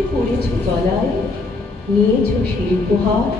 তুমি পড়েছ গলায়, নিয়েছ সে উপহার।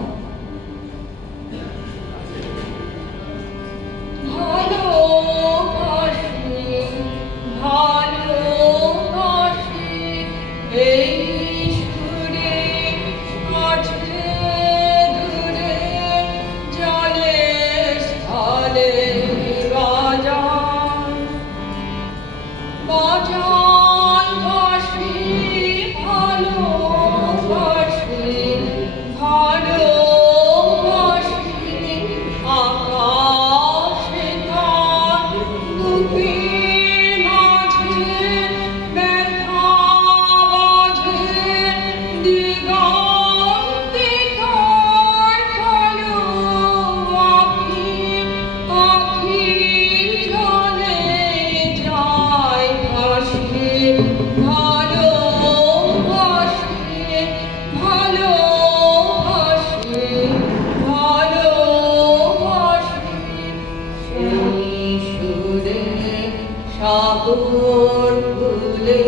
সাগর ফুলে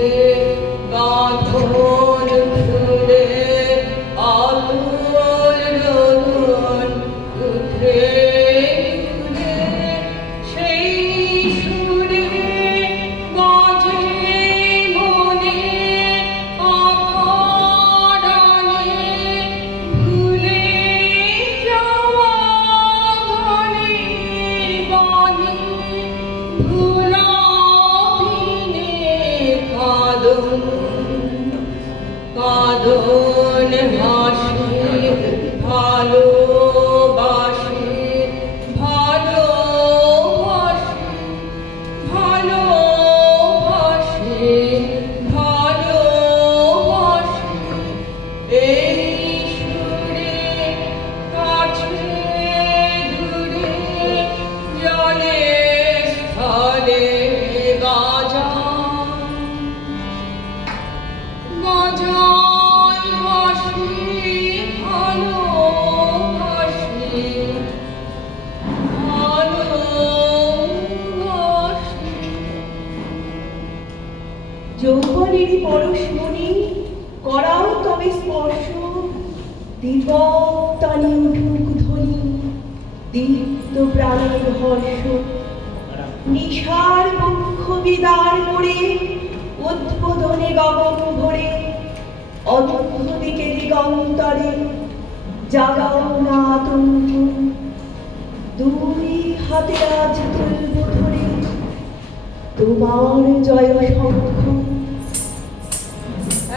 বাঁধন ফুলে আলোর রোদন উঠে উঠে সেই সুরে বাজে মনে আকারানে ভুলে যাওয়া গানের বাণী ভুলা কাঁদন হাসি ভালোবাসি ভালোবাসি ভালোবাসি ভালোবাসি এই সুরে কাছে দূরে জলে স্থলে যৌবনেরই পরশমণি করাও তবে স্পর্শ, দীপক টানে উঠুক ধ্বনি দীপ্ত প্রাণের হর্ষ। নিশার মুখ্য বিদার করে উদ্বোধনে গগন ভরে অন্যদিকে দিগন্তরে জাগাও না আতঙ্ক। দুই হাতে আজ তুলব ধরে তোমার জয় শঙ্খ।